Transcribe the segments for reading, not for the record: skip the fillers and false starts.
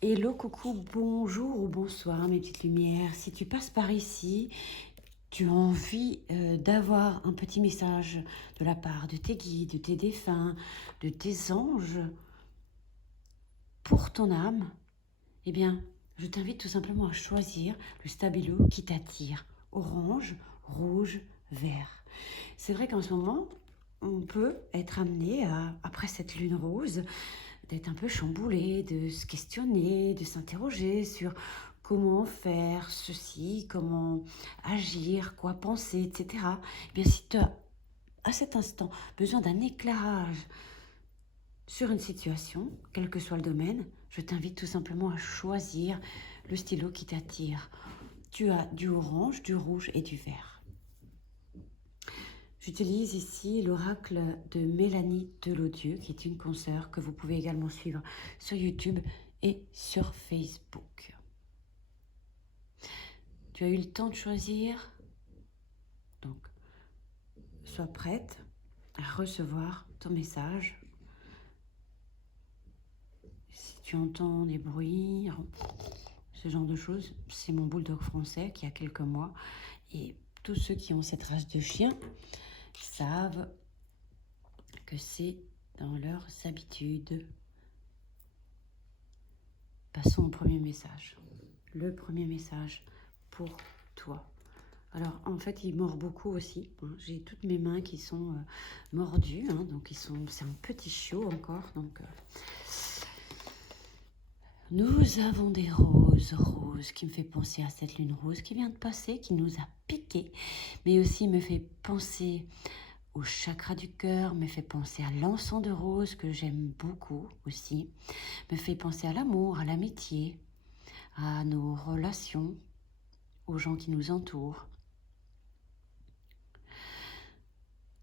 Hello, coucou, bonjour ou bonsoir mes petites lumières. Si tu passes par ici, tu as envie d'avoir un petit message de la part de tes guides, de tes défunts, de tes anges pour ton âme, eh bien, je t'invite tout simplement à choisir le stabilo qui t'attire. Orange, rouge, vert. C'est vrai qu'en ce moment, on peut être amené à, après cette lune rose, d'être un peu chamboulé, de se questionner, de s'interroger sur comment faire ceci, comment agir, quoi penser, etc. Eh bien, si tu as à cet instant besoin d'un éclairage sur une situation, quel que soit le domaine, je t'invite tout simplement à choisir le stylo qui t'attire. Tu as du orange, du rouge et du vert. J'utilise ici l'oracle de Mélanie Delaudieu, qui est une consoeur que vous pouvez également suivre sur YouTube et sur Facebook. Tu as eu le temps de choisir, donc sois prête à recevoir ton message. Si tu entends des bruits, ce genre de choses, c'est mon bulldog français qui a quelques mois. Et tous ceux qui ont cette race de chien savent que c'est dans leurs habitudes. Passons au premier message. Le premier message pour toi. Alors, en fait, il mord beaucoup aussi. Hein. J'ai toutes mes mains qui sont mordues. Hein, donc, c'est un petit chiot encore. Donc, nous avons des roses qui me fait penser à cette lune rose qui vient de passer, qui nous a piqué, mais aussi me fait penser au chakra du cœur, me fait penser à l'encens de rose que j'aime beaucoup aussi, me fait penser à l'amour, à l'amitié, à nos relations, aux gens qui nous entourent.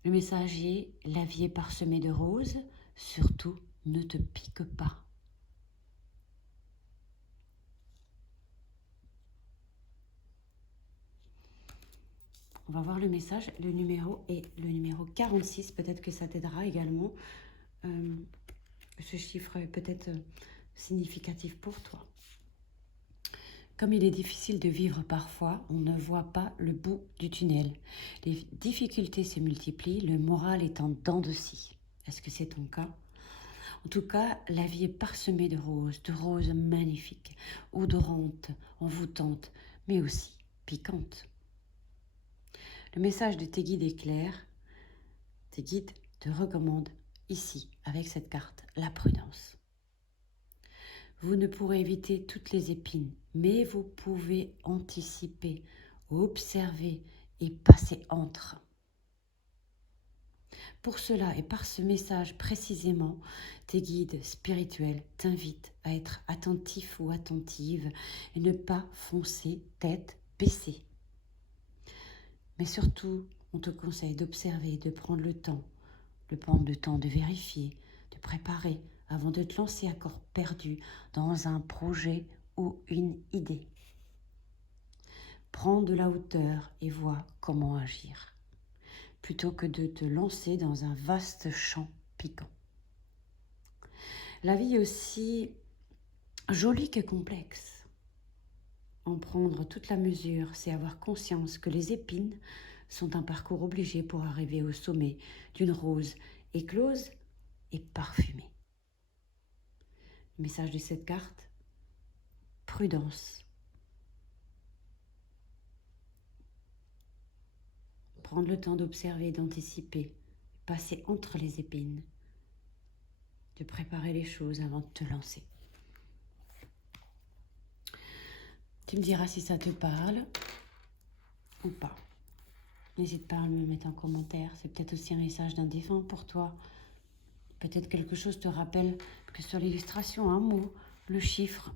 Le message est: la vie est parsemée de roses, surtout ne te pique pas. On va voir le message. Le numéro est le numéro 46. Peut-être que ça t'aidera également. Ce chiffre est peut-être significatif pour toi. Comme il est difficile de vivre parfois, on ne voit pas le bout du tunnel. Les difficultés se multiplient, le moral est en dents de scie. Est-ce que c'est ton cas? En tout cas, la vie est parsemée de roses magnifiques, odorantes, envoûtantes, mais aussi piquantes. Le message de tes guides est clair. Tes guides te recommandent ici, avec cette carte, la prudence. Vous ne pourrez éviter toutes les épines, mais vous pouvez anticiper, observer et passer entre. Pour cela et par ce message précisément, tes guides spirituels t'invitent à être attentif ou attentive et ne pas foncer tête baissée. Mais surtout, on te conseille d'observer, de prendre le temps de vérifier, de préparer avant de te lancer à corps perdu dans un projet ou une idée. Prends de la hauteur et vois comment agir, plutôt que de te lancer dans un vaste champ piquant. La vie est aussi jolie que complexe. En prendre toute la mesure, c'est avoir conscience que les épines sont un parcours obligé pour arriver au sommet d'une rose éclose et parfumée. Le message de cette carte: prudence. Prendre le temps d'observer, d'anticiper, passer entre les épines, de préparer les choses avant de te lancer. Tu me diras si ça te parle ou pas. N'hésite pas à me mettre en commentaire. C'est peut-être aussi un message d'un défunt pour toi. Peut-être quelque chose te rappelle que sur l'illustration, un mot, le chiffre.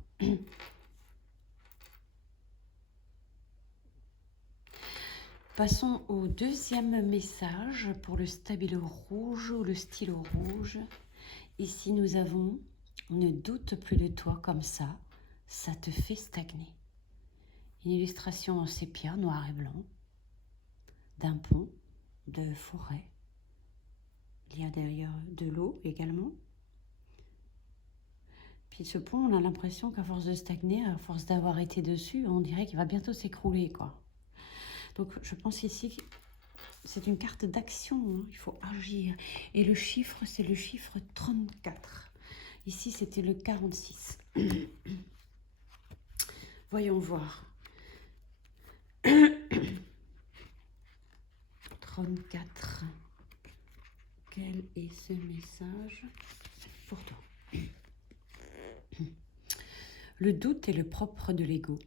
Passons au deuxième message pour le stabilo rouge ou le stylo rouge. Ici, nous avons: ne doute plus de toi comme ça te fait stagner. Une illustration en sépia, noir et blanc, d'un pont, de forêt. Il y a derrière de l'eau également. Puis ce pont, on a l'impression qu'à force de stagner, à force d'avoir été dessus, on dirait qu'il va bientôt s'écrouler, quoi. Donc je pense ici, c'est une carte d'action, hein. Il faut agir. Et le chiffre, c'est le chiffre 34. Ici, c'était le 46. Voyons voir. 34. Quel est ce message pour toi? Le doute est le propre de l'ego.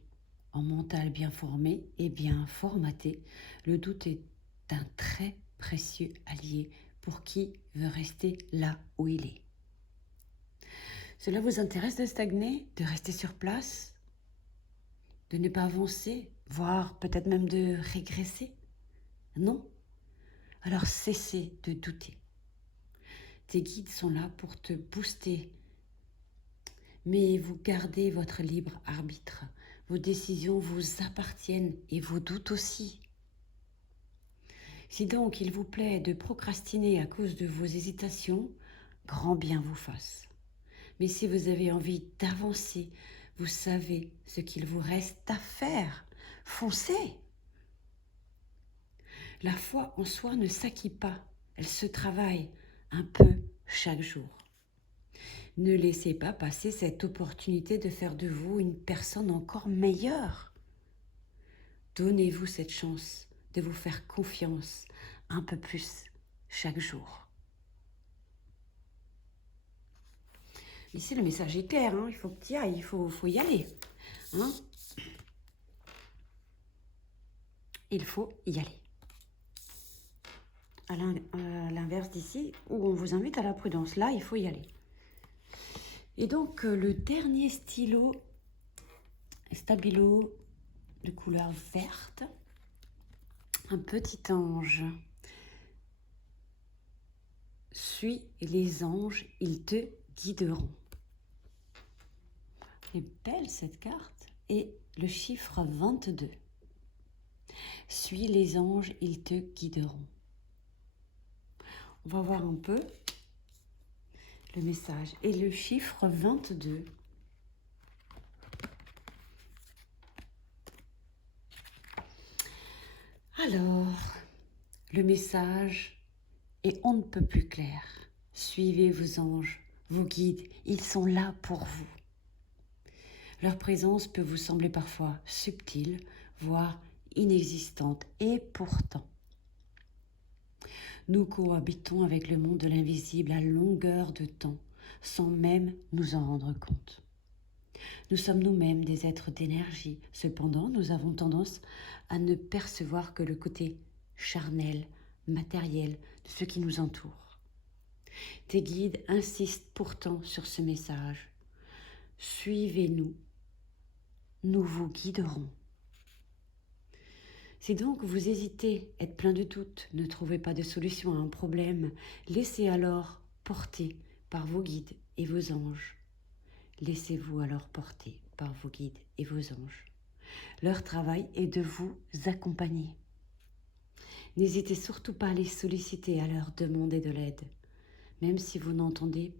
En mental bien formé et bien formaté, le doute est un très précieux allié pour qui veut rester là où il est. Cela vous intéresse de stagner, de rester sur place, de ne pas avancer, voire peut-être même de régresser? Non? Alors cessez de douter. Tes guides sont là pour te booster, mais vous gardez votre libre arbitre. Vos décisions vous appartiennent et vos doutes aussi. Si donc il vous plaît de procrastiner à cause de vos hésitations, grand bien vous fasse. Mais si vous avez envie d'avancer, vous savez ce qu'il vous reste à faire. Foncez! La foi en soi ne s'acquit pas, elle se travaille un peu chaque jour. Ne laissez pas passer cette opportunité de faire de vous une personne encore meilleure. Donnez-vous cette chance de vous faire confiance un peu plus chaque jour. Ici, le message est clair, hein. Il faut que tu y ailles, il faut y aller. Hein. Il faut y aller. À l'inverse d'ici, où on vous invite à la prudence, là, il faut y aller. Et donc, le dernier stylo, Stabilo de couleur verte, un petit ange. Suis les anges, ils te guideront. Elle est belle cette carte. Et le chiffre 22. Suis les anges, ils te guideront. On va voir un peu le message. Et le chiffre 22. Alors, le message est on ne peut plus clair. Suivez vos anges, vos guides, ils sont là pour vous. Leur présence peut vous sembler parfois subtile, voire inexistante, et pourtant, nous cohabitons avec le monde de l'invisible à longueur de temps, sans même nous en rendre compte. Nous sommes nous-mêmes des êtres d'énergie, cependant nous avons tendance à ne percevoir que le côté charnel, matériel de ce qui nous entoure. Tes guides insistent pourtant sur ce message. Suivez-nous, nous vous guiderons. Si donc vous hésitez, êtes plein de doutes, ne trouvez pas de solution à un problème, laissez alors porter par vos guides et vos anges. Laissez-vous alors porter par vos guides et vos anges. Leur travail est de vous accompagner. N'hésitez surtout pas à les solliciter, à leur demander de l'aide, même si vous n'entendez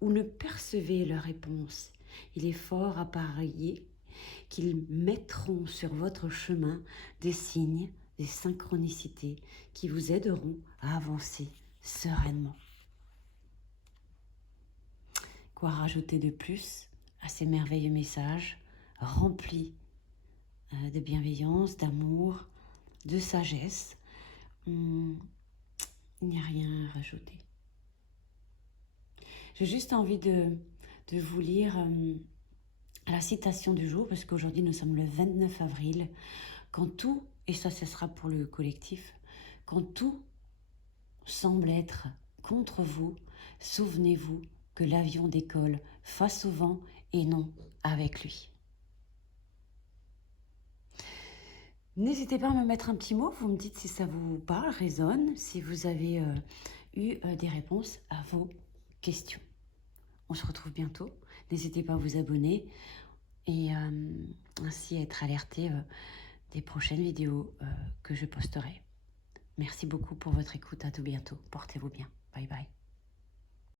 ou ne percevez leur réponse. Il est fort à parier qu'ils mettront sur votre chemin des signes, des synchronicités qui vous aideront à avancer sereinement. Quoi rajouter de plus à ces merveilleux messages remplis de bienveillance, d'amour, de sagesse? Il n'y a rien à rajouter. J'ai juste envie de vous lire la citation du jour, parce qu'aujourd'hui nous sommes le 29 avril, quand tout, et ça ce sera pour le collectif, quand tout semble être contre vous, souvenez-vous que l'avion décolle face au vent et non avec lui. N'hésitez pas à me mettre un petit mot, vous me dites si ça vous parle, résonne, si vous avez eu des réponses à vos questions. On se retrouve bientôt, n'hésitez pas à vous abonner et ainsi être alerté des prochaines vidéos que je posterai. Merci beaucoup pour votre écoute, à tout bientôt, portez-vous bien, bye bye.